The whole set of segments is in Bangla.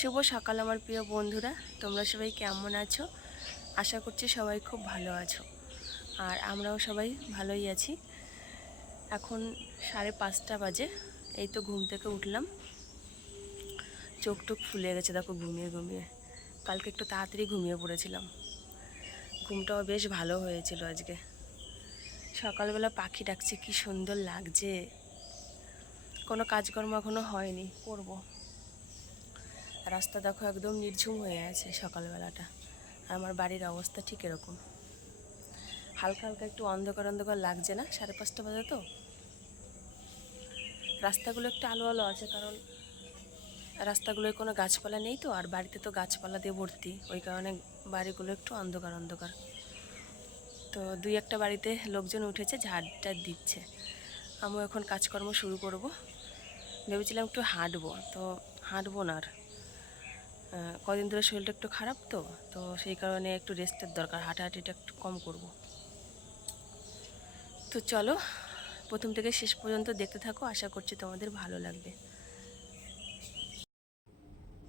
শুভ সকাল আমার প্রিয় বন্ধুরা। তোমরা সবাই কেমন আছো? আশা করছি সবাই খুব ভালো আছো। আর আমরাও সবাই ভালোই আছি। এখন সাড়ে পাঁচটা বাজে, এই তো ঘুম থেকে উঠলাম। চোখ টুক ফুলে গেছে, দেখো ঘুমিয়ে ঘুমিয়ে। কালকে একটু তাড়াতাড়ি ঘুমিয়ে পড়েছিলাম। ঘুমটাও বেশ ভালো হয়েছিল আজকে। সকালবেলা পাখি ডাকছে, কি সুন্দর লাগছে। কোনো কাজকর্ম এখনও হয়নি, করব। রাস্তা দেখো একদম নির্ঝুম হয়ে আছে সকালবেলাটা। আর আমার বাড়ির অবস্থা ঠিক এরকম। হালকা হালকা একটু অন্ধকার অন্ধকার লাগছে না? সাড়ে পাঁচটা বাজে তো। রাস্তাগুলো একটু আলো আলো আছে কারণ রাস্তাগুলোয় কোনো গাছপালা নেই তো, আর বাড়িতে তো গাছপালা দিয়ে ভর্তি। ওই কারণে বাড়িগুলো একটু অন্ধকার অন্ধকার। তো দুই একটা বাড়িতে লোকজন উঠেছে ঝাড় দিচ্ছে। আমিও এখন কাজকর্ম শুরু করব। ভেবেছিলাম একটু হাঁটবো, তো হাঁটবো না আর। কদিন ধরে শরীরটা একটু খারাপ তো তো সেই কারণে একটু রেস্টের দরকার, হাঁটাহাঁটিটা একটু কম করব। তো চলো, প্রথম থেকে শেষ পর্যন্ত দেখতে থাকো, আশা করছি তোমাদের ভালো লাগবে।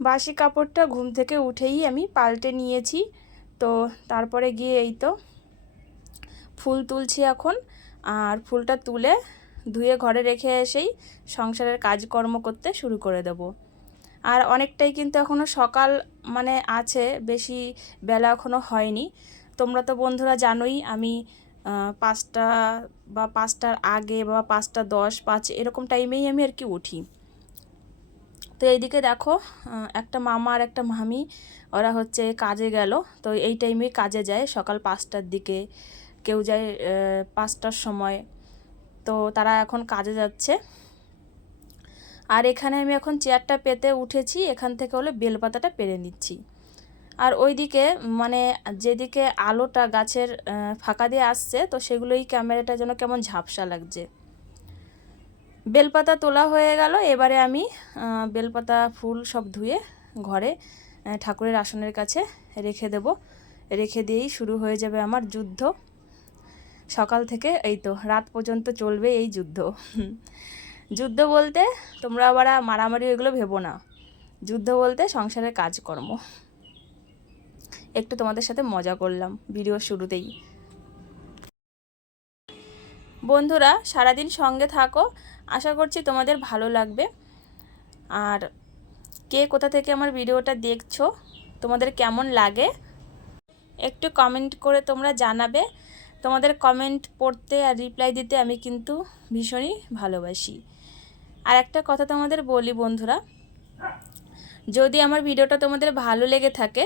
বাসি কাপড়টা ঘুম থেকে উঠেই আমি পাল্টে নিয়েছি, তো তারপরে গিয়ে এই তো ফুল তুলছি এখন, আর ফুলটা তুলে ধুয়ে ঘরে রেখে এসেই সংসারের কাজকর্ম করতে শুরু করে দেবো। আর অনেকটাই কিন্তু এখনও সকাল মানে আছে, বেশি বেলা এখনও হয়নি। তোমরা তো বন্ধুরা জানোই, আমি পাঁচটা বা পাঁচটার আগে বা পাঁচটা দশ, পাঁচ এরকম টাইমেই আমি আর কি উঠি। তো এইদিকে দেখো একটা মামা আর একটা মামি, ওরা হচ্ছে কাজে গেল। তো এই টাইমেই কাজে যায়, সকাল পাঁচটার দিকে কেউ যায় পাঁচটার সময়। তো তারা এখন কাজে যাচ্ছে। আর এখানে আমি এখন চেয়ারটা পেতে উঠেছি, এখান থেকে হলো বেলপাতাটা পেরে নিচ্ছি। আর ওইদিকে মানে যেদিকে আলোটা গাছের ফাঁকা দিয়ে আসছে, তো সেগুলোই ক্যামেরাটা যেন কেমন ঝাপসা লাগছে। বেলপাতা তোলা হয়ে গেল, এবারে আমি বেলপাতা, ফুল সব ধুয়ে ঘরে ঠাকুরের আসনের কাছে রেখে দেব। রেখে দিয়েই শুরু হয়ে যাবে আমার যুদ্ধ। সকাল থেকে এই তো, রাত পর্যন্ত চলবে এই যুদ্ধ। যুদ্ধ বলতে তোমরা আবার মারামারি এগুলো ভেবো না। যুদ্ধ বলতে সংসারের কাজকর্ম। একটু তোমাদের সাথে মজা করলাম ভিডিও শুরুতেই। বন্ধুরা, সারাদিন সঙ্গে থাকো। আশা করছি তোমাদের ভালো লাগবে। আর কে কোথা থেকে আমার ভিডিওটা দেখছ, তোমাদের কেমন লাগে, একটু কমেন্ট করে তোমরা জানাবে। তোমাদের কমেন্ট পড়তে আর রিপ্লাই দিতে আমি কিন্তু ভীষণই ভালোবাসি। আর একটা কথা তোমাদের বলি বন্ধুরা, যদি আমার ভিডিওটা তোমাদের ভালো লেগে থাকে,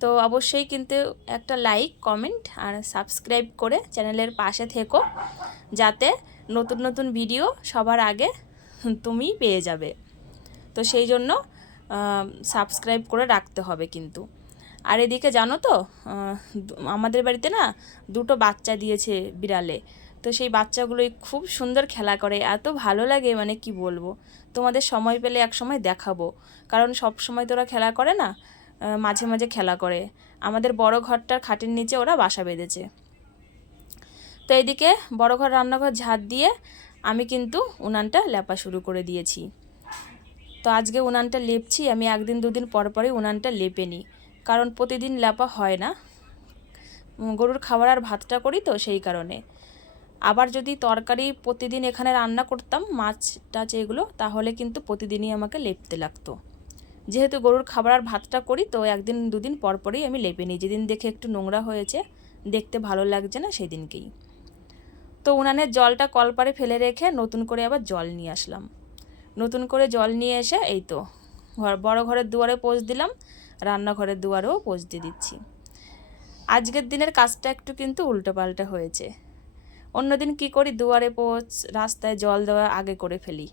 তো অবশ্যই কিন্তু একটা লাইক কমেন্ট আর সাবস্ক্রাইব করে চ্যানেলের পাশে থেকো, যাতে নতুন নতুন ভিডিও সবার আগে তুমিই পেয়ে যাবে। তো সেই জন্য সাবস্ক্রাইব করে রাখতে হবে কিন্তু। আর এদিকে জানো তো আমাদের বাড়িতে না দুটো বাচ্চা দিয়েছে বিড়ালে। তো সেই বাচ্চাগুলোই খুব সুন্দর খেলা করে, এত ভালো লাগে মানে কি বলব? তোমাদের সময় পেলে এক সময় দেখাবো। কারণ সব সময় তো ওরা খেলা করে না মাঝে মাঝে খেলা করে। আমাদের বড় ঘরটার খাটের নিচে ওরা বাসা বেঁধেছে। তো এইদিকে বড় ঘর, রান্নাঘর ঝাড় দিয়ে আমি কিন্তু উনানটা লেপা শুরু করে দিয়েছি। তো আজকে উনানটা লেপছি, আমি একদিন দুদিন পর পরই উনানটা লেপে নিই। কারণ প্রতিদিন লেপা হয় না। গরুর খাবার আর ভাতটা করি তো সেই কারণে। আবার যদি তরকারি প্রতিদিন এখানে রান্না করতাম, মাছ, টাছ এগুলো, তাহলে কিন্তু প্রতিদিনই আমাকে লেপতে লাগতো। যেহেতু গরুর খাবার আর ভাতটা করি, তো একদিন, দুদিন পর পরই আমি লেপে নিই যেদিন দেখে একটু নোংরা হয়েছে, দেখতে ভালো লাগছে না সেই দিনকেই তো উনানের জলটা কলপারে ফেলে রেখে নতুন করে আবার জল নিয়ে আসলাম। নতুন করে জল নিয়ে এসে এই তো, ঘর, বড় ঘরের দুয়ারে পোষ দিলাম, রান্নাঘরের দুয়ারেও পোষ দিয়ে দিচ্ছি। আজকের দিনের কাজটা একটু কিন্তু উল্টোপাল্টা হয়েছে। অন্যদিন কি করি? দুয়ারে পোছ, রাস্তায় জল দেওয়া আগে করে ফেলি,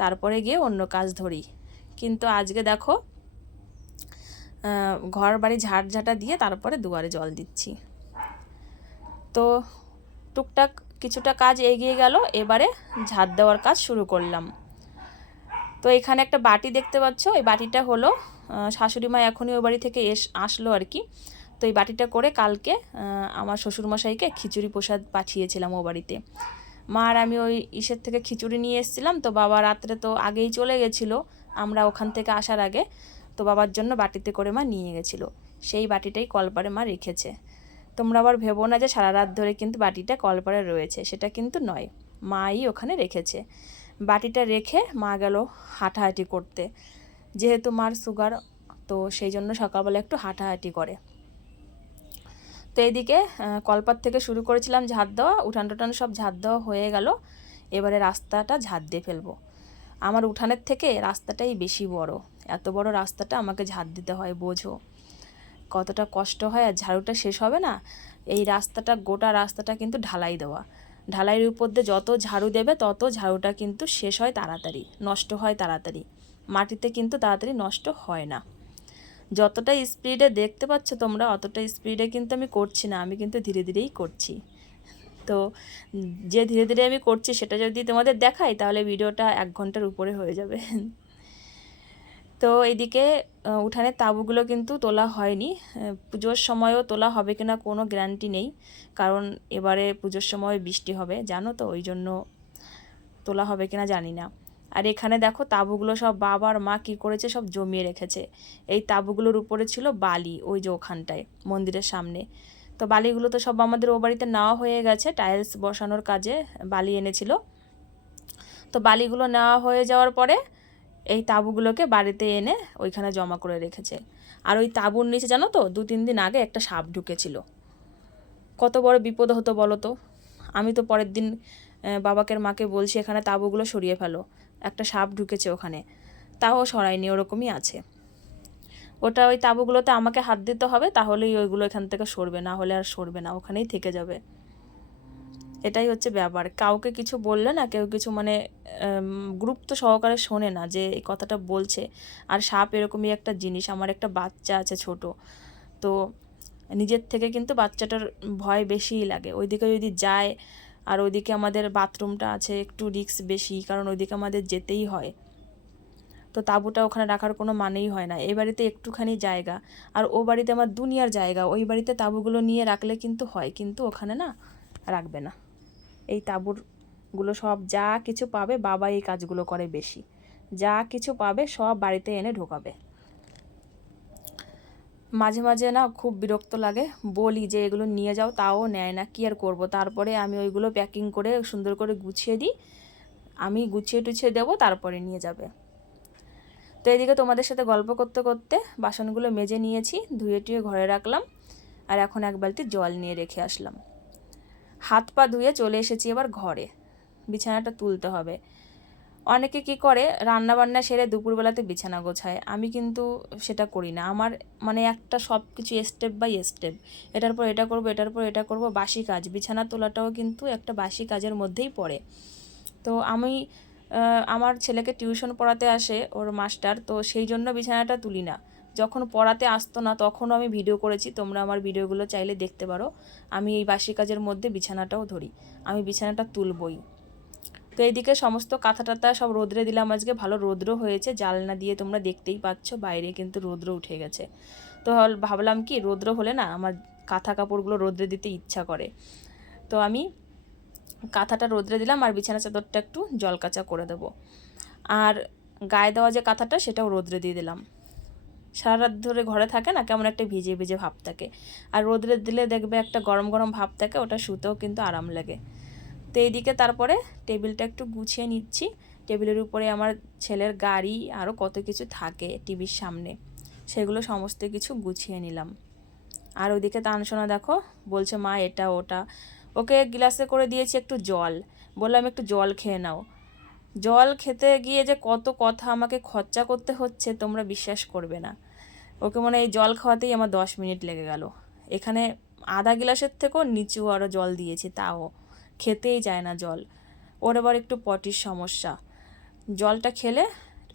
তারপরে গিয়ে অন্য কাজ ধরি। কিন্তু আজকে দেখো ঘর বাড়ি ঝাড় ঝাঁটা দিয়ে তারপরে দুয়ারে জল দিচ্ছি। তো টুকটাক কিছুটা কাজ এগিয়ে গেল, এবারে ঝাড় দেওয়ার কাজ শুরু করলাম। তো এখানে একটা বাটি দেখতে পাচ্ছ, এই বাটিটা হলো শাশুড়ি মা এখনই ওই বাড়ি থেকে এস, আসলো আর কি। তো এই বাটিটা করে কালকে আমার শ্বশুরমশাইকে খিচুড়ি প্রসাদ পাঠিয়েছিলাম ও বাড়িতে। মা আর আমি ওই ইসের থেকে খিচুড়ি নিয়ে এসেছিলাম, তো বাবা রাত্রে তো আগেই চলে গেছিল, আমরা ওখান থেকে আসার আগে, তো বাবার জন্য বাটিতে করে মা নিয়ে গেছিল। সেই বাটিটাই কলপারে মা রেখেছে। তোমরা আবার ভেবো না যে সারা রাত ধরে কিন্তু বাটিটা কলপারে রয়েছে, সেটা কিন্তু নয়, মাই ওখানে রেখেছে। বাটিটা রেখে মা গেল হাঁটাহাঁটি করতে। যেহেতু মার সুগার তো সেই জন্য সকালবেলা একটু হাঁটাহাঁটি করে। তো এইদিকে কলপাত থেকে শুরু করেছিলাম ঝাঁট দেওয়া উঠান টুঠান সব ঝাঁট দেওয়া হয়ে গেল। এবারে রাস্তাটা ঝাঁট দিয়ে ফেলব। আমার উঠানের থেকে রাস্তাটাই বেশি বড়। এত বড় রাস্তাটা আমাকে ঝাঁট দিতে হয়, বোঝো। কতটা কষ্ট হয় আর ঝাড়ুটা শেষ হবে না? এই রাস্তাটা, গোটা রাস্তাটা কিন্তু ঢালাই দেওয়া। ঢালাইয়ের উপর দিয়ে যত ঝাড়ু দেবে, তত ঝাড়ুটা কিন্তু শেষ হয় তাড়াতাড়ি, নষ্ট হয় তাড়াতাড়ি। মাটিতে কিন্তু তাড়াতাড়ি নষ্ট হয় না। যতটা স্পিডে দেখতে পাচ্ছ তোমরা, অতটা স্পিডে কিন্তু আমি করছি না। আমি কিন্তু ধীরে ধীরেই করছি। তো যে ধীরে ধীরে আমি করছি, সেটা যদি তোমাদের দেখাই, তাহলে ভিডিওটা এক ঘণ্টার উপরে হয়ে যাবে। তো এদিকে উঠানের তাঁবুগুলো কিন্তু তোলা হয়নি। পুজোর সময়ও তোলা হবে কিনা কোনো গ্যারান্টি নেই। কারণ এবারে পুজোর সময় বৃষ্টি হবে, জানো তো, ওই জন্য তোলা হবে কিনা জানি না। আর এখানে দেখো তাঁবুগুলো সব বাবার মা কি করেছে, সব জমিয়ে রেখেছে। এই তাঁবুগুলোর উপরে ছিল বালি ওই যে ওখানটায়, মন্দিরের সামনে। তো বালিগুলো তো সব আমাদের ও বাড়িতে নেওয়া হয়ে গেছে, টাইলস বসানোর কাজে বালি এনেছিল। তো বালিগুলো নেওয়া হয়ে যাওয়ার পরে এই তাঁবুগুলোকে বাড়িতে এনে ওইখানে জমা করে রেখেছে। আর ওই তাঁবুর নিচে জানো তো, দু তিন দিন আগে একটা সাপ ঢুকেছিল। কত বড় বিপদ হতো বলো তো? আমি তো পরের দিন বাবাকে মাকে বলছি এখানে তাঁবুগুলো সরিয়ে ফেলো। একটা সাপ ঢুকেছে ওখানে। তাও সরাইনি ওরকমই আছে। ওটা ওই তাঁবুগুলোতে আমাকে হাত দিতে হবে, তাহলেই ওইগুলো এখান থেকে সরবে, না হলে আর সরবে না, ওখানেই থেকে যাবে। এটাই হচ্ছে ব্যাপার। কাউকে কিছু বললে না, কেউ কিছু মানে গ্রুপ তো সহকারে শোনে না যে এই কথাটা বলছে। আর সাপ এরকমই একটা জিনিস, আমার একটা বাচ্চা আছে ছোট। তো নিজের থেকে কিন্তু বাচ্চাটার ভয় বেশিই লাগে। ওইদিকে যদি যায় আর ওইদিকে আমাদের বাথরুমটা আছে, একটু রিক্স বেশি, কারণ ওইদিকে আমাদের যেতেই হয়। তো তাঁবুটা ওখানে রাখার কোনো মানেই হয় না। এই বাড়িতে একটুখানি জায়গা, আর ও বাড়িতে আমার দুনিয়ার জায়গা। ওই বাড়িতে তাঁবুগুলো নিয়ে রাখলে কিন্তু হয়, কিন্তু ওখানে না রাখবে না। এই তাঁবুরগুলো সব যা কিছু পাবে, বাবা এই কাজগুলো করে বেশি। যা কিছু পাবে, সব বাড়িতে এনে ঢোকাবে। মাঝে মাঝে না খুব বিরক্ত লাগে। বলি যে এগুলো নিয়ে যাও, তাও নেয় না, কি আর করব? তারপরে আমি ওইগুলো প্যাকিং করে সুন্দর করে গুছিয়ে দিই। আমি গুছিয়ে টুছিয়ে দেবো, তারপরে নিয়ে যাবে। তো এদিকে তোমাদের সাথে গল্প করতে করতে বাসনগুলো মেজে নিয়েছি, ধুয়ে টুয়ে ঘরে রাখলাম আর এখন এক বালতি জল নিয়ে রেখে আসলাম। হাত পা ধুয়ে চলে এসেছি এবার ঘরে। বিছানাটা তুলতে হবে। অনেকে কি করে রান্না বান্না সেরে দুপুরবেলাতে বিছানা গোছায়। আমি কিন্তু সেটা করি না। আমার মানে একটা সব কিছু স্টেপ বাই স্টেপ এটার পর এটা করব, এটার পর এটা করব, বাসি কাজ। বিছানা তোলাটাও কিন্তু একটা বাসি কাজের মধ্যেই পড়ে। তো আমি আমার ছেলেকে টিউশন পড়াতে আসে ওর মাস্টার তো সেই জন্য বিছানাটা তুলি না। যখন পড়াতে আসতো না, তখনও আমি ভিডিও করেছি। তোমরা আমার ভিডিওগুলো চাইলে দেখতে পারো। আমি এই বাসি কাজের মধ্যে বিছানাটাও ধরি। আমি বিছানাটা তুলবই। তো এইদিকে সমস্ত কাঁথা টাথা সব রোদ্রে দিলাম আজকে। ভালো রৌদ্র হয়েছে, জালনা দিয়ে তোমরা দেখতেই পাচ্ছ বাইরে কিন্তু রৌদ্র উঠে গেছে। তো ভাবলাম কি রৌদ্র হলে না আমার কাঁথা কাপড়গুলো রোদ্রে দিতে ইচ্ছা করে। তো আমি কাঁথাটা রোদ্রে দিলাম আর বিছানা চাদরটা একটু জল কাঁচা করে দেবো। আর গায়ে দেওয়া যে কাঁথাটা সেটাও রোদ্রে দিয়ে দিলাম। সারা রাত ধরে ঘরে থাকে না কেমন একটা ভিজে ভিজে ভাব থাকে। আর রোদ্রে দিলে দেখবে একটা গরম গরম ভাব থাকে, ওটা শুতেও কিন্তু আরাম লাগে। তো এইদিকে তারপরে টেবিলটা একটু গুছিয়ে নিচ্ছি। টেবিলের উপরে আমার ছেলের গাড়ি আরও কত কিছু থাকে টিভির সামনে, সেগুলো সমস্ত কিছু গুছিয়ে নিলাম। আর ওইদিকে তানসোনা দেখো, বলছে, মা, এটা, ওটা। ওকে গ্লাসে করে দিয়েছি একটু জল। বললাম, একটু জল খেয়ে নাও। জল খেতে গিয়ে যে কত কথা আমাকে খরচা করতে হচ্ছে তোমরা বিশ্বাস করবে না। ওকে মনে এই জল খাওয়াতেই আমার দশ মিনিট লেগে গেল। এখানে আধা গ্লাসের থেকেও নিচু আরও জল দিয়েছি, তাও। খেতেই যায় না জল। ওর আবার একটু পটির সমস্যা। জলটা খেলে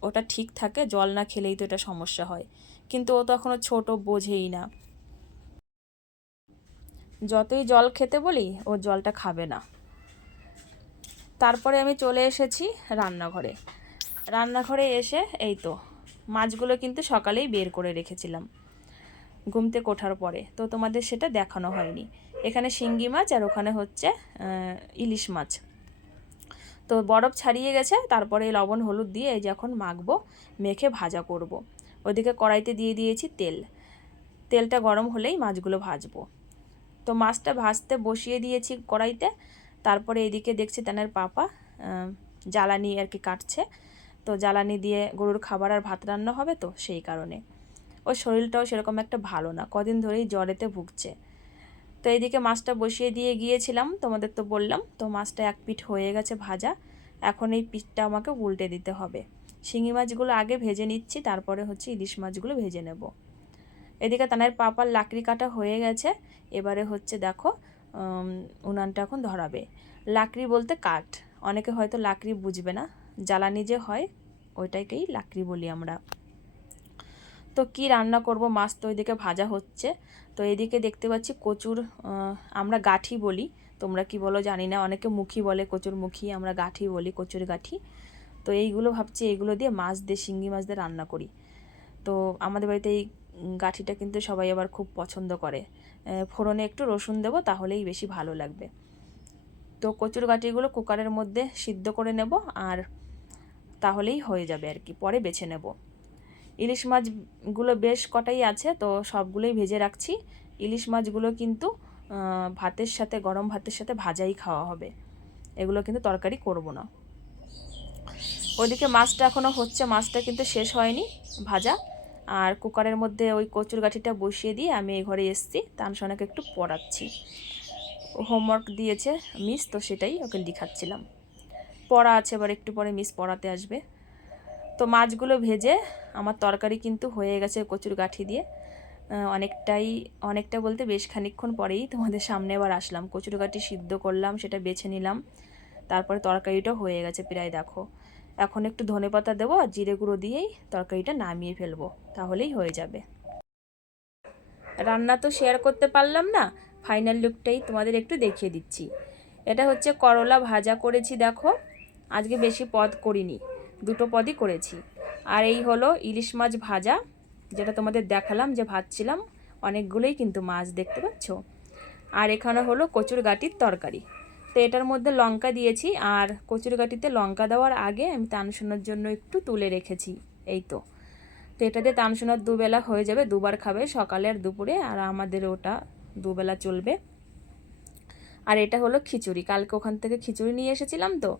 ওটা ঠিক থাকে, জল না খেলেই তো এটা সমস্যা হয়। কিন্তু ও তো এখনও ছোটো, বোঝেই না। যতই জল খেতে বলি, ও জলটা খাবে না। তারপরে আমি চলে এসেছি রান্নাঘরে। রান্নাঘরে এসে এই তো, মাছগুলো কিন্তু সকালেই বের করে রেখেছিলাম। ঘুমতে কোঠার পরে। তো তোমাদের সেটা দেখানো হয়নি। এখানে শিঙ্গি মাছ আর ওখানে হচ্ছে ইলিশ মাছ। তো বরফ ছাড়িয়ে গেছে, তারপরে লবণ হলুদ দিয়ে এই যখন মাখবো, মেখে ভাজা করব। ওদিকে কড়াইতে দিয়ে দিয়েছি তেল। তেলটা গরম হলেই মাছগুলো ভাজবো। তো মাছটা ভাজতে বসিয়ে দিয়েছি কড়াইতে, তারপরে এদিকে দেখছি তানের পাপা জ্বালানি আর কি কাটছে। তো জ্বালানি দিয়ে গরুর খাবার আর ভাত রান্না হবে তো সেই কারণে। ওর শরীরটাও সেরকম একটা ভালো না, কদিন ধরেই জ্বরেতে ভুগছে। তো এইদিকে মাছটা বসিয়ে দিয়ে গিয়েছিলাম, তোমাদের তো বললাম, তো মাছটা এক পিঠ হয়ে গেছে ভাজা। এখন এই পিঠটা আমাকে উল্টে দিতে হবে। শিঙি মাছগুলো আগে ভেজে নিচ্ছি, তারপরে হচ্ছে ইলিশ মাছগুলো ভেজে নেব। এদিকে তানের পাপার লাকড়ি কাটা হয়ে গেছে, এবারে হচ্ছে দেখো উনানটা এখন ধরাবে। লাকড়ি বলতে কাঠ, অনেকে হয়তো লাকড়ি বুঝবে না, জ্বালানি যে হয়, ওইটাকেই লাকড়ি বলি আমরা। তো কি রান্না করব? মাছ তো ওইদিকে ভাজা হচ্ছে। তো এদিকে দেখতে পাচ্ছি কচুর আমরা গাঠি বলি। তোমরা কি বলো জানি না। অনেকে মুখি বলে, কচুর মুখি, আমরা গাঠি বলি, কচুর গাঠি। তো এইগুলো ভাবছি, এইগুলো দিয়ে মাছ দিয়ে শিঙ্গি মাছ দিয়ে রান্না করি। তো আমাদের বাড়িতে এই গাঠিটা কিন্তু সবাই আবার খুব পছন্দ করে। ফোড়নে একটু রসুন দেবো, তাহলেই বেশি ভালো লাগবে। তো কচুর গাঠিগুলো কুকারের মধ্যে সিদ্ধ করে নেব, আর তাহলেই হয়ে যাবে আর কি। পরে বেছে নেব। ইলিশ মাছগুলো বেশ কটাই আছে, তো সবগুলোই ভেজে রাখছি। ইলিশ মাছগুলো কিন্তু ভাতের সাথে, গরম ভাতের সাথে ভাজাই খাওয়া হবে। এগুলো কিন্তু তরকারি করব না। ওইদিকে মাছটা এখনও হচ্ছে, মাছটা কিন্তু শেষ হয়নি ভাজা। আর কুকারের মধ্যে ওই কচুর গাঠিটা বসিয়ে দিয়ে আমি এই ঘরে এসেছি, তানসনাকে একটু পড়াচ্ছি। হোমওয়ার্ক দিয়েছে মিস, তো সেটাই ওকে লিখাচ্ছিলাম। পড়া আছে, এবার একটু পরে মিস পড়াতে আসবে। তো মাছগুলো ভেজে আমার তরকারি কিন্তু হয়ে গেছে কচুর গাঠি দিয়ে। অনেকটাই, অনেকটা বলতে বেশ খানিকক্ষণ পরেই তোমাদের সামনে আবার আসলাম। কচুর গাঠি সিদ্ধ করলাম, সেটা বেছে নিলাম। তারপরে তরকারিটা হয়ে গেছে প্রায় দেখো। এখন একটু ধনেপাতা দেবো আর জিরে গুঁড়ো দিয়েই তরকারিটা নামিয়ে ফেলব। তাহলেই হয়ে যাবে। রান্না তো শেয়ার করতে পারলাম না ফাইনাল লুকটাই তোমাদের একটু দেখিয়ে দিচ্ছি। এটা হচ্ছে করলা ভাজা করেছি দেখো। আজকে বেশি পদ করিনি। দুটো পদই করেছি। আর এই হলো ইলিশ মাছ ভাজা, যেটা তোমাদের দেখালাম যে ভাজছিলাম, অনেকগুলোই কিন্তু মাছ দেখতে পাচ্ছ। আর এখানে হলো কচুর গাটির তরকারি। তো এটার মধ্যে লঙ্কা দিয়েছি, আর কচুর গাটিতে লঙ্কা দেওয়ার আগে আমি তানশোনার জন্য একটু তুলে রেখেছি, এই তো। তো এটা দিয়ে তানশোনার দুবেলা হয়ে যাবে, দুবার খাবে সকালে আর দুপুরে, আর আমাদের ওটা দুবেলা চলবে। আর এটা হলো খিচুড়ি, কালকে ওখান থেকে খিচুড়ি নিয়ে এসেছিলাম তো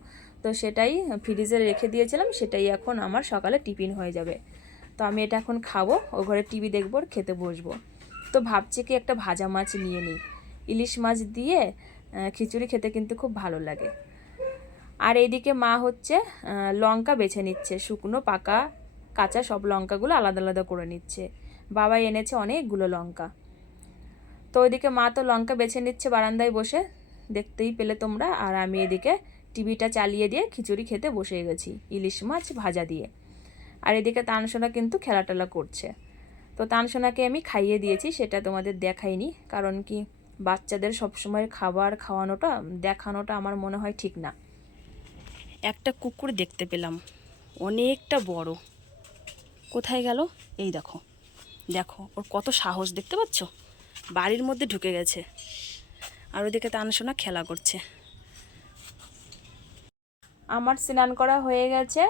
তো সেটাই ফ্রিজে রেখে দিয়েছিলাম, সেটাই এখন আমার সকালে টিফিন হয়ে যাবে। তো আমি এটা এখন খাব, ও ঘরে টিভি দেখব খেতে বসবো। তো ভাবছি কি একটা ভাজা মাছ নিয়ে নিই। ইলিশ মাছ দিয়ে খিচুড়ি খেতে কিন্তু খুব ভালো লাগে। আর এইদিকে মা হচ্ছে লঙ্কা বেছে নিচ্ছে, শুকনো, পাকা, কাঁচা সব লঙ্কাগুলো আলাদা আলাদা করে নিচ্ছে। বাবা এনেছে অনেকগুলো লঙ্কা। তো ওইদিকে মা তো লঙ্কা বেছে নিচ্ছে বারান্দায় বসে, দেখতেই পেলে তোমরা। আর আমি এদিকে টিভিটা চালিয়ে দিয়ে খিচুড়ি খেতে বসে গেছি, ইলিশ মাছ ভাজা দিয়ে। আর এদিকে তানসোনা কিন্তু খেলা টেলা করছে। তো তানসোনাকে আমি খাইয়ে দিয়েছি, সেটা তোমাদের দেখাইনি, কারণ কি বাচ্চাদের সবসময় খাবার খাওয়ানোটা, দেখানোটা আমার মনে হয় ঠিক না। একটা কুকুর দেখতে পেলাম, অনেকটা বড়। কোথায় গেল? এই দেখো। দেখো, ওর কত সাহস, দেখতে পাচ্ছ? বাড়ির মধ্যে ঢুকে গেছে। আর ওদিকে তানসোনা খেলা করছে। আমার স্নান করা হয়ে গেছে।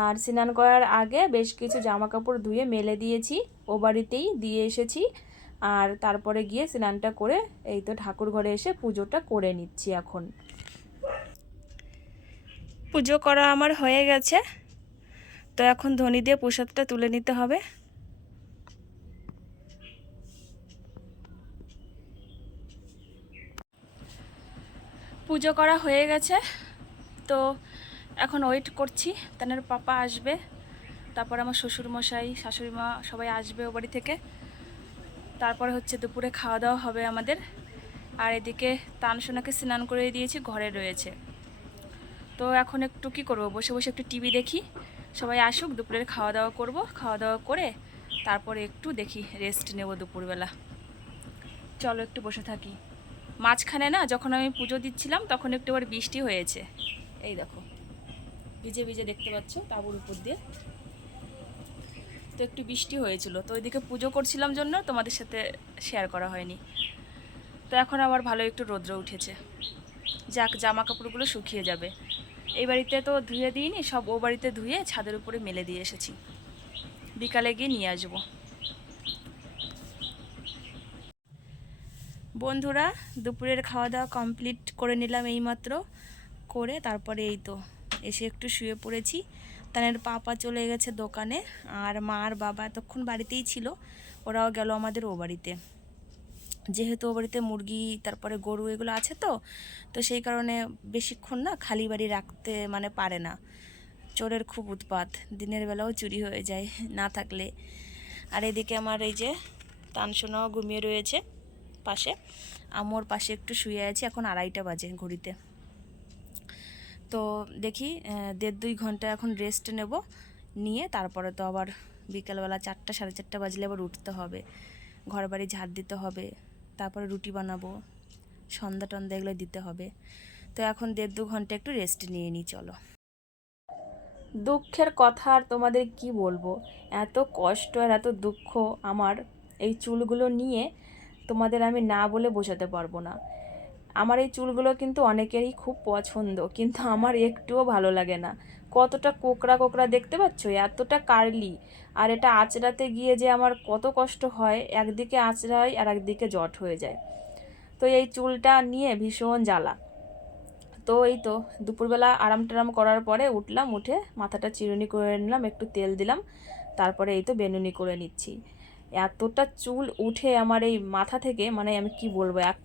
আর স্নান করার আগে বেশ কিছু জামা কাপড় ধুয়ে মেলে দিয়েছি। ও বাড়িতেই দিয়ে এসেছি। আর তারপরে গিয়ে স্নানটা করে এই তো ঠাকুর ঘরে এসে পুজোটা করে নিচ্ছি এখন। পুজো করা আমার হয়ে গেছে। তো এখন ধনি দিয়ে প্রসাদটা তুলে নিতে হবে। পুজো করা হয়ে গেছে। তো এখন ওয়েট করছি। তানের পাপা আসবে। তারপর আমার শ্বশুর মশাই শাশুড়ি মা সবাই আসবে ও বাড়ি থেকে। তারপরে হচ্ছে দুপুরে খাওয়া দাওয়া হবে আমাদের। আর এদিকে তানসোনাকে স্নান করে দিয়েছি, ঘরে রয়েছে। তো এখন একটু কি করব? বসে বসে একটু টিভি দেখি। সবাই আসুক, দুপুরের খাওয়া দাওয়া করব। খাওয়া দাওয়া করে তারপরে একটু দেখি রেস্ট নেব দুপুরবেলা। চলো একটু বসে থাকি। মাঝখানে না, যখন আমি পুজো দিচ্ছিলাম, তখন একটু আবার বৃষ্টি হয়েছে। এই দেখো। ভিজে ভিজে দেখতে পাচ্ছ তাঁবুর উপর দিয়ে। তো একটু বৃষ্টি হয়েছিল, তো ওইদিকে পুজো করছিলাম জন্য তোমাদের সাথে শেয়ার করা হয়নি। তো এখন আবার ভালো একটু রৌদ্র উঠেছে। যাক জামা কাপড়গুলো শুকিয়ে যাবে। এই বাড়িতে তো ধুয়ে দিইনি, সব ও বাড়িতে ধুয়ে ছাদের উপরে মেলে দিয়ে এসেছি। বিকালে গিয়ে নিয়ে আসব। বন্ধুরা, দুপুরের খাওয়া দাওয়া কমপ্লিট করে নিলাম এইমাত্র, করে তারপরে এই তো। এসে একটু শুয়ে পড়েছি। তানের পাপা চলে গেছে দোকানে আর মা আর বাবা এতক্ষণ বাড়িতেই ছিল, ওরাও গেল আমাদের ও বাড়িতে। যেহেতু ও বাড়িতে মুরগি, তারপরে গরু এগুলো আছে তো তো সেই কারণে বেশিক্ষণ না খালি বাড়ি রাখতে মানে পারে না। চোরের খুব উৎপাত, দিনের বেলাও চুরি হয়ে যায় না থাকলে। আর এদিকে আমার এই যে তানসোনাও ঘুমিয়ে রয়েছে পাশে আমোর পাশে একটু শুয়ে আছি, এখন আড়াইটা বাজে ঘড়িতে। তো দেখি দেড় দুই ঘণ্টা এখন রেস্ট নেব। নিয়ে তারপরে তো আবার বিকেলবেলা চারটা, সাড়ে চারটা বাজলে আবার উঠতে হবে। ঘর বাড়ি ঝাড় দিতে হবে, তারপরে রুটি বানাবো, সন্ধ্যা টন্দা এগুলো দিতে হবে। তো এখন দেড় দু ঘণ্টা একটু রেস্ট নিয়ে নিই চলো। দুঃখের কথা আর তোমাদের কি বলব? এত কষ্ট আর এত দুঃখ আমার এই চুলগুলো নিয়ে তোমাদের আমি না বলে বোঝাতে পারব না। আমার এই চুলগুলো কিন্তু অনেকেরই খুব পছন্দ, কিন্তু আমার একটুও ভালো লাগে না। কতটা কোকড়া কোকড়া দেখতে পাচ্ছ? এতটা কার্লি। আর এটা আঁচড়াতে গিয়ে যে আমার কত কষ্ট হয়, একদিকে আঁচড়াই আর একদিকে জট হয়ে যায়। তো এই চুলটা নিয়ে ভীষণ জ্বালা। তো এই তো, দুপুরবেলা আরাম টারাম করার পরে উঠলাম, উঠে মাথাটা চিরুনি করে নিলাম, একটু তেল দিলাম, তারপরে এই তো বেনুনি করে নিচ্ছি। এতটা চুল উঠে আমার এই মাথা থেকে মানে আমি কি বলব এত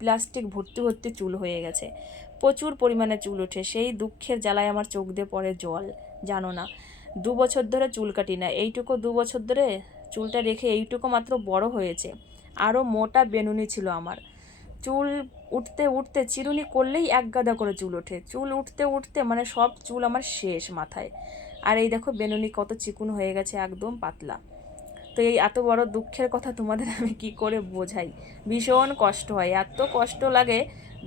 প্লাস্টিক ভর্তি ভর্তি চুল হয়ে গেছে। প্রচুর পরিমাণে চুল ওঠে। সেই দুঃখের জ্বালায় আমার চোখ দিয়ে পড়ে জল। জানো না, দু বছর ধরে চুল কাটি না। এইটুকু দু বছর ধরে চুলটা রেখে এইটুকু মাত্র বড় হয়েছে। আরও মোটা বেনুনি ছিল আমার। চুল উঠতে উঠতে চিরুনি করলেই এক গাদা করে চুল ওঠে। চুল উঠতে উঠতে মানে সব চুল আমার শেষ মাথায়। আর এই দেখো বেনুনি কত চিকুন হয়ে গেছে, একদম পাতলা। তো এই এত বড় দুঃখের কথা তোমাদের আমি কি করে বোঝাই? ভীষণ কষ্ট হয়। এত কষ্ট লাগে,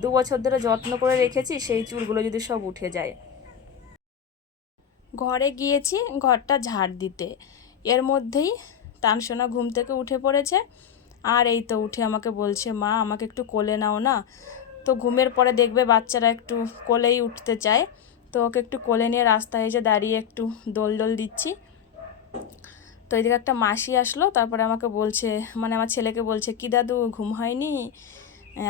দু বছর ধরে যত্ন করে রেখেছি, সেই চুলগুলো যদি সব উঠে যায়। ঘরে গিয়েছি ঘরটা ঝাড় দিতে। এর মধ্যেই তানসোনা ঘুম থেকে উঠে পড়েছে। আর এই তো উঠে আমাকে বলছে, মা, আমাকে একটু কোলে নাও না। তো ঘুমের পরে দেখবে বাচ্চারা একটু কোলেই উঠতে চায়। তো ওকে একটু কোলে নিয়ে রাস্তায় এসে দাঁড়িয়ে একটু দোল দোল দিচ্ছি। তো এদিকে একটা মাসি আসলো, তারপরে আমাকে বলছে মানে আমার ছেলেকে বলছে, কি দাদু, ঘুম হয়নি?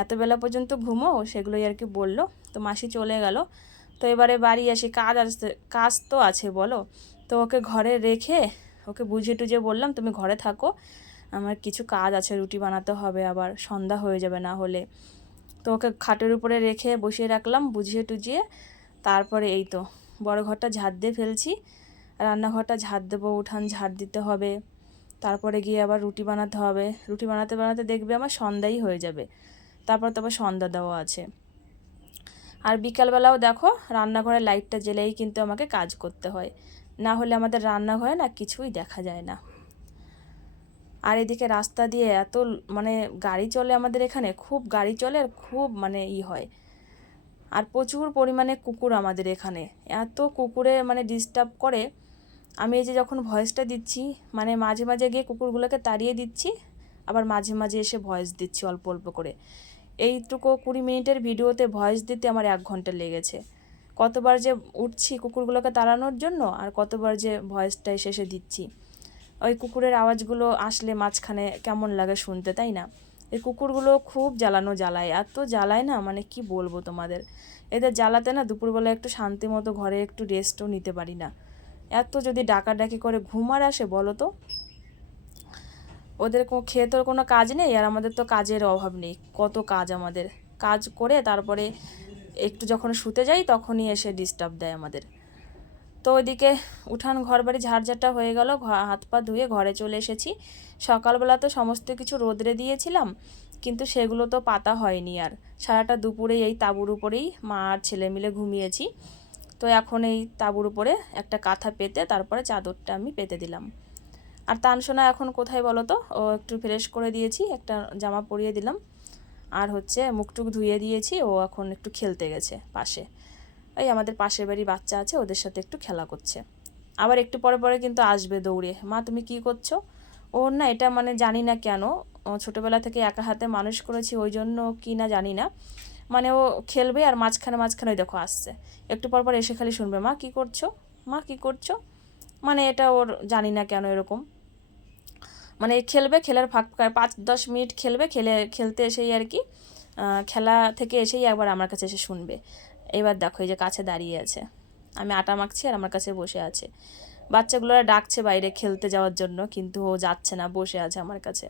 এত বেলা পর্যন্ত ঘুমো? সেগুলোই আর কি বলল। তো মাসি চলে গেল। তো এবারে বাড়ি আসি, কাজ আসতে কাজ তো আছে বলো। তো ওকে ঘরে রেখে, ওকে বুঝিয়ে টুঝিয়ে বললাম, তুমি ঘরে থাকো, আমার কিছু কাজ আছে, রুটি বানাতে হবে আবার, সন্ধ্যা হয়ে যাবে না হলে। তো ওকে খাটের উপরে রেখে বসিয়ে রাখলাম, বুঝিয়ে টুজিয়ে তারপরে এই তো, বড় ঘরটা ঝাড় দিয়ে ফেলছি। রান্নাঘরটা ঝাড় দেবো, উঠান ঝাড় দিতে হবে। তারপরে গিয়ে আবার রুটি বানাতে হবে। রুটি বানাতে বানাতে দেখবে আমার সন্ধ্যাই হয়ে যাবে। তারপর তারপর সন্ধ্যা দেওয়া আছে। আর বিকালবেলাও দেখো, রান্নাঘরের লাইটটা জ্বেলেই কিন্তু আমাকে কাজ করতে হয়। না হলে আমাদের রান্নাঘরে না কিছুই দেখা যায় না। আর এদিকে রাস্তা দিয়ে এত মানে গাড়ি চলে আমাদের এখানে, খুব গাড়ি চলে আর খুব মানে ই হয়। আর প্রচুর পরিমাণে কুকুর আমাদের এখানে। এত কুকুরে মানে ডিস্টার্ব করে। আমি এই যে যখন ভয়েসটা দিচ্ছি মানে মাঝে মাঝে গিয়ে কুকুরগুলোকে তাড়িয়ে দিচ্ছি, আবার মাঝে মাঝে এসে ভয়েস দিচ্ছি অল্প অল্প করে। এইটুকু কুড়ি মিনিটের ভিডিওতে ভয়েস দিতে আমার এক ঘণ্টা লেগেছে। কতবার যে উঠছি কুকুরগুলোকে তাড়ানোর জন্য, আর কতবার যে ভয়েসটা এসে এসে দিচ্ছি। ওই কুকুরের আওয়াজগুলো আসলে মাঝখানে কেমন লাগে শুনতে, তাই না? এই কুকুরগুলো খুব জ্বালানো জ্বালায়, এত জ্বালায় না মানে কি বলব তোমাদের? এদের জ্বালাতে না দুপুরবেলা একটু শান্তি মতো ঘরে একটু রেস্টও নিতে পারি না। এত যদি ডাকাডাকি করে ঘুমার আসে, বলো তো? ওদের খেয়ে তোর কোনো কাজ নেই? আর আমাদের তো কাজের অভাব নেই। কত কাজ আমাদের। কাজ করে তারপরে একটু যখন শুতে যাই, তখনই এসে ডিস্টার্ব দেয় আমাদের। তো ওইদিকে উঠান ঘর বাড়ি ঝাড়ঝাড়টা হয়ে গেল হাত পা ধুয়ে ঘরে চলে এসেছি। সকালবেলা তো সমস্ত কিছু রোদরে দিয়েছিলাম, কিন্তু সেগুলো তো পাতা হয়নি আর। সারাটা দুপুরে এই তাঁবুর উপরেই মা আর ছেলে মিলে ঘুমিয়েছি। তো এখন এই তাঁবুর উপরে একটা কাঁথা পেতে তারপরে চাদরটা আমি পেতে দিলাম। আর তানসোনা এখন কোথায় বলো তো? ও একটু ফ্রেশ করে দিয়েছি, একটা জামা পরিয়ে দিলাম। আর হচ্ছে মুখটুক ধুয়ে দিয়েছি, ও এখন একটু খেলতে গেছে পাশে। এই আমাদের পাশের বাড়ি বাচ্চা আছে, ওদের সাথে একটু খেলা করছে। আবার একটু পরে পরে কিন্তু আসবে দৌড়ে। মা, তুমি কি করছ? ওর না এটা মানে জানি না কেন ছোটোবেলা থেকে একা হাতে মানুষ করেছি, ওই জন্য কি না জানি না। মানে ও খেলবে আর মাঝখানে মাঝখানে দেখো আসছে। একটু পর পর এসে খালি শুনবে, মা, কি করছ? মা, কি করছ? মানে এটা ওর জানি না কেন এরকম। মানে খেলবে, খেলার ফাঁক পাঁচ দশ মিনিট খেলবে, খেলে, খেলতে এসেই আর কি খেলা থেকে এসেই একবার আমার কাছে এসে শুনবে। এবার দেখো এই যে কাছে দাঁড়িয়ে আছে। আমি আটা মাখছি আর আমার কাছে বসে আছে। বাচ্চাগুলোরা ডাকছে বাইরে খেলতে যাওয়ার জন্য, কিন্তু ও যাচ্ছে না, বসে আছে আমার কাছে।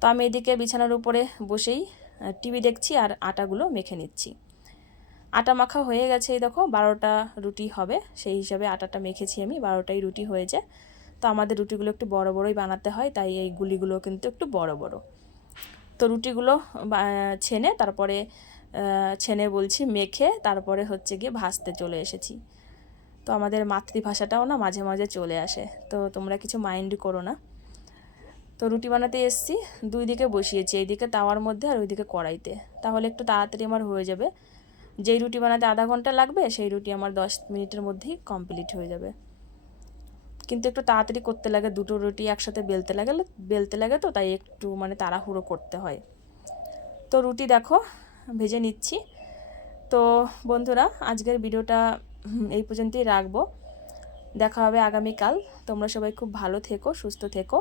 তো আমি এদিকে বিছানার উপরে বসেই টিভি দেখছি আর আটাগুলো মেখে নিচ্ছি। আটা মাখা হয়ে গেছে দেখো, বারোটা রুটি হবে, সেই হিসাবে আটাটা মেখেছি আমি, বারোটাই রুটি হয়েছে তো আমাদের রুটিগুলো একটু বড় বড়ই বানাতে হয়, তাই এই গুলিগুলো কিন্তু একটু বড় বড়। তো রুটিগুলো ছেনে তারপরে ছেনে বলছি মেখে, তারপরে হচ্ছে গিয়ে ভাসতে চলে এসেছি। তো আমাদের মাতৃভাষাটাও না মাঝে মাঝে চলে আসে, তো তোমরা কিছু মাইন্ড করো না। তো রুটি বানাতে এসছি, দুই দিকে বসিয়েছি, এইদিকে তাওয়ার মধ্যে আর ওইদিকে কড়াইতে। তাহলে একটু তাড়াতাড়ি আমার হয়ে যাবে। যেই রুটি বানাতে আধা ঘণ্টা লাগবে, সেই রুটি আমার দশ মিনিটের মধ্যেই কমপ্লিট হয়ে যাবে। কিন্তু একটু তাড়াতাড়ি করতে লাগে, দুটো রুটি একসাথে বেলতে লাগে বেলতে লাগে তো, তাই একটু মানে তাড়াহুড়ো করতে হয়। তো রুটি দেখো, ভেজে নিচ্ছি। তো বন্ধুরা, আজকের ভিডিওটা এই পর্যন্তই রাখব। দেখা হবে আগামীকাল। তোমরা সবাই খুব ভালো থেকো, সুস্থ থেকো।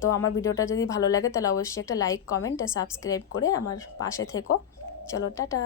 তো আমার ভিডিওটা যদি ভালো লাগে তাহলে অবশ্যই একটা লাইক, কমেন্ট আর সাবস্ক্রাইব করে আমার পাশে থেকো। চলো, টাটা।